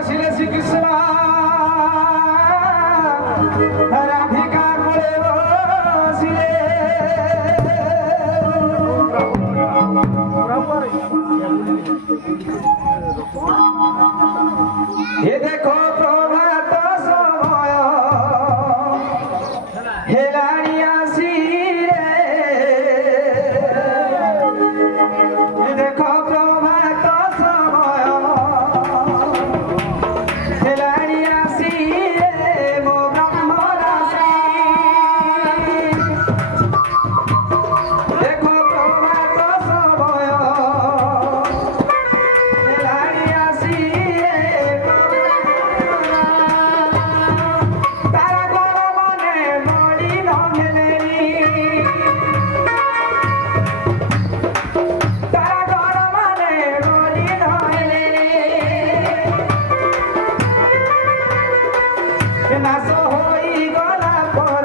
বসিলে শ্রীকৃষ্ণ রাধিকা কোলে বসিলে হে দেখো প্রভাত সময় হেলানি আসি রে দেখো প্রভাত সময় হেলানি আসি রে মো ব্রহ্ম রাশি দেখো প্রভাত সময় হেলানি আসি রে তারা গণ মনে মরি নহেলেনি তারা গণ মনে মরি নহেলেনি নাশ হই গলা পর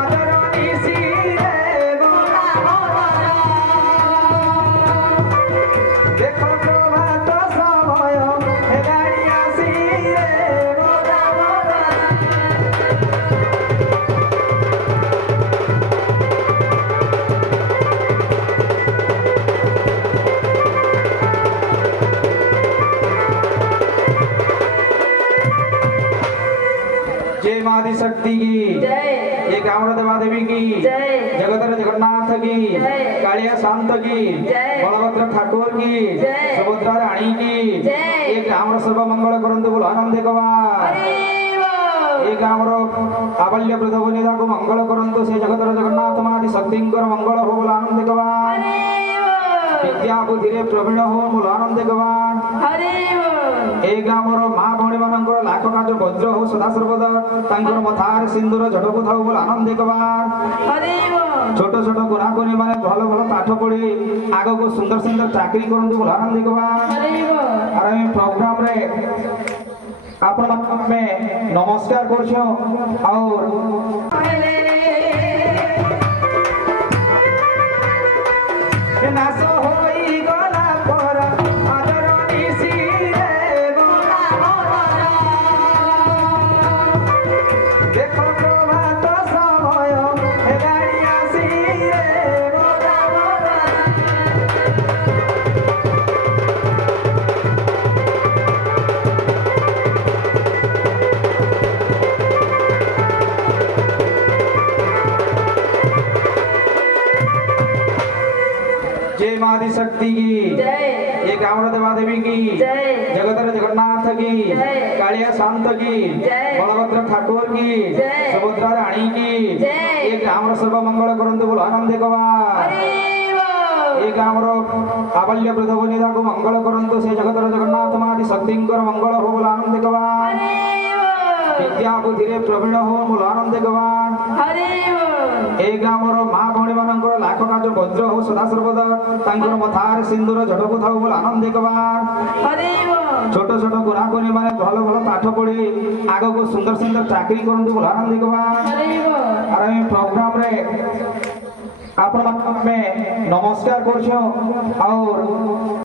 আদর নিশি রে গোলা মরা দেখো প্রভাত সময় হেলানি আসি রে গোলা মরা जय मादी शक्ति की जय ये कामरा देवा देवी की जय जगतर जगन्नाथ की जय कालिया शांत की जय बलभद्र ठाकुर की जय सुभद्रा रानी की जय ये कामरा सर्व मंगल करंतु बोल आनंद कुमार हरि बोल ये कामरा आबल्य प्रथवनिदा को मंगल करंतु से जगतर जगन्नाथ मादी शक्तिंकर मंगल हो बोल आनंद कुमार हरि बोल विद्या बुद्धिरे प्रवीण हो बोल आनंद कुमार हरि बोल এই গ্রামর মা ভণী মানଙ୍କର লাখ কাজ ବଜ୍ର ହଉ ସଦା ସର୍ବଦା ତାଙ୍କର ମଥାରେ ସିନ୍ଦୁର ଝଟକୁ ଥାଉ ବୋଲି ଆନନ୍ଦ କବାର हरि बोल ଛୋଟ ଛୋଟ ଗୁଣାଗୁଣି ମାନେ ଭଲ ଭଲ ପାଠ ପଢି ଆଗକୁ ସୁନ୍ଦର ସୁନ୍ଦର ଚାକିରି କରନ୍ତୁ ବୋଲି ଆନନ୍ଦ କବାର हरि बोल আর আমি প্রোগ্রামরে ଆପଣମାନଙ୍କୁ ଆମେ ନମସ୍କାର କରୁଛୁ ଆଉ ନାଶ ହୋଇଗଲା ପର ଆଦର ନିଶି ରେ ଗୋଲା ମରା ଦେଖ ପ୍ରଭାତ ସମୟ ହେଲାଣି ଆସି ରେ ଗୋଲା ମରା जय मादी शक्ति की जय ये कामरा देवा देवी की जय जगतर जगन्नाथ की जय कालिया शांत की जय बलभद्र ठाकुर की जय सुभद्रा रानी की जय ये कामरा सर्व मंगल करंतु बोल आनंद कुमार हरि बोल ये कामरा आबल्य प्रथवनिदा को मंगल करंतु से जगतर जगन्नाथ मादी शक्तिंकर मंगल हो बोल आनंद कुमार हरि बोल विद्या बुद्धिरे प्रवीण हो बोल आनंद कुमार हरि बोल এই গ্রামর মা ভণী মানଙ୍କର লাখ কাজ বଜ୍ର ହଉ ସଦା ସର୍ବଦା ତାଙ୍କର ମଥାରେ ସିନ୍ଦୁର ଝଟକୁ ଥାଉ ବୋଲି ଆନନ୍ଦ କବାର हरि बोल ଛୋଟ ଛୋଟ ଗୁଣାଗୁଣି ମାନେ ଭଲ ଭଲ ପାଠ ପଢି ଆଗକୁ ସୁନ୍ଦର ସୁନ୍ଦର ଚାକିରି କରନ୍ତୁ ବୋଲି ଆନନ୍ଦ କବାର हरि बोल আর আমি প্রোগ্রামরে ଆପଣମାନଙ୍କୁ ଆମେ ନମସ୍କାର କରୁଛୁ ଆଉ